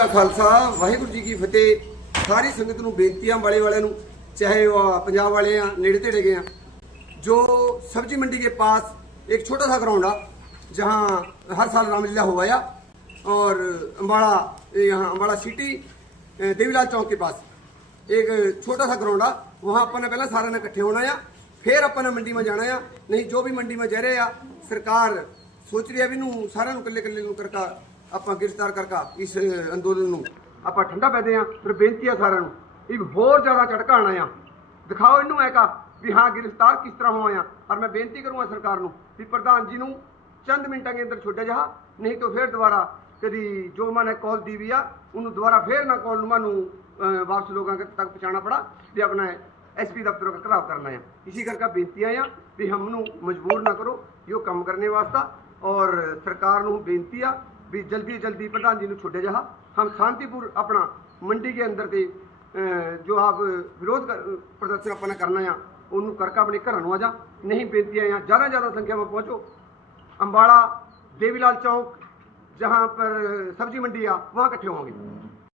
ਕਾ ਖਾਲਸਾ ਵਾਹਿਗੁਰੂ ਜੀ ਕੀ ਫਤਿਹ ਸਾਰੀ ਸੰਗਤ ਨੂੰ ਬੇਨਤੀਆਂ ਵਾਲੇ ਵਾਲਿਆਂ ਨੂੰ ਚਾਹੇ ਉਹ ਪੰਜਾਬ ਵਾਲੇ ਆ ਨੇੜੇ ਤੇੜੇ ਗਏ ਆ जो सब्जी मंडी के पास एक छोटा सा ग्राउंड है जहाँ हर साल रामलीला हुआ या और अम्बाड़ा यहाँ अम्बाड़ा सिटी अ, देवीलाल चौक के पास एक छोटा सा ग्राउंड है वहाँ अपन ने पहले सारे ने इकट्ठे होना है फिर अपन ने मंडी में जाना है नहीं जो भी मंडी में जा रहे आ सरकार सोच रही है भी नू सारे ਨੂੰ ਇਕੱਲੇ ਇਕੱਲੇ ਨੂੰ ਕਰਕਾ ਆਪਾਂ ਗ੍ਰਿਫਤਾਰ ਕਰਕਾ ਇਸ ਅੰਦੋਲਨ ਨੂੰ ਆਪਾਂ ਠੰਡਾ ਪੈਦੇ ਆ ਪਰ ਬੇਨਤੀ ਆ ਸਾਰਿਆਂ ਨੂੰ ਇਹ ਹੋਰ ਜ਼ਿਆਦਾ ਝਟਕਾ ਆਣਾ ਆ ਦਿਖਾਓ ਇਹਨੂੰ ਐਕਾ ਵੀ ਹਾਂ ਗ੍ਰਿਫਤਾਰ ਕਿਸ ਤਰ੍ਹਾਂ ਹੋਇਆ ਔਰ ਮੈਂ ਬੇਨਤੀ ਕਰੂੰਗਾ ਸਰਕਾਰ ਨੂੰ ਵੀ ਪ੍ਰਧਾਨ ਜੀ ਨੂੰ ਚੰਦ ਮਿੰਟਾਂ ਦੇ ਅੰਦਰ ਛੋੜਿਆ ਜਾ ਨਹੀਂ ਤਾਂ ਫਿਰ ਦੁਬਾਰਾ ਕਦੀ ਜੋ ਮੈਨੇ ਕਾਲ ਦੀ ਵੀ ਆ ਉਹਨੂੰ ਦੁਬਾਰਾ ਫਿਰ ਨਾ ਕਾਲ ਨੂੰ ਮੈਨੂੰ ਅ, ਵਾਪਸ ਲੋਕਾਂ ਤੱਕ ਪਹੁੰਚਾਉਣਾ ਪੜਾ ਵੀ ਆਪਣਾ एसपी दफ्तरों का खराब करना है इसी करके बेनतियां हैं भी हमनू मजबूर ना करो यो काम करने वास्ता और सरकार ਨੂੰ ਬੇਨਤੀ ਆ भी जल्दी जल्दी प्रधान जी ने छोड़े जहा हम शांतिपुर अपना मंडी के अंदर से जो आप विरोध कर, प्रदर्शन अपना करना या उन्होंने करका अपने घर आ जा नहीं बेनती है यहाँ ज़्यादा ज़्यादा संख्या में पहुँचो अम्बाड़ा देवीलाल चौक जहाँ पर सब्जी मंडी आ वहाँ इकट्ठे होंगे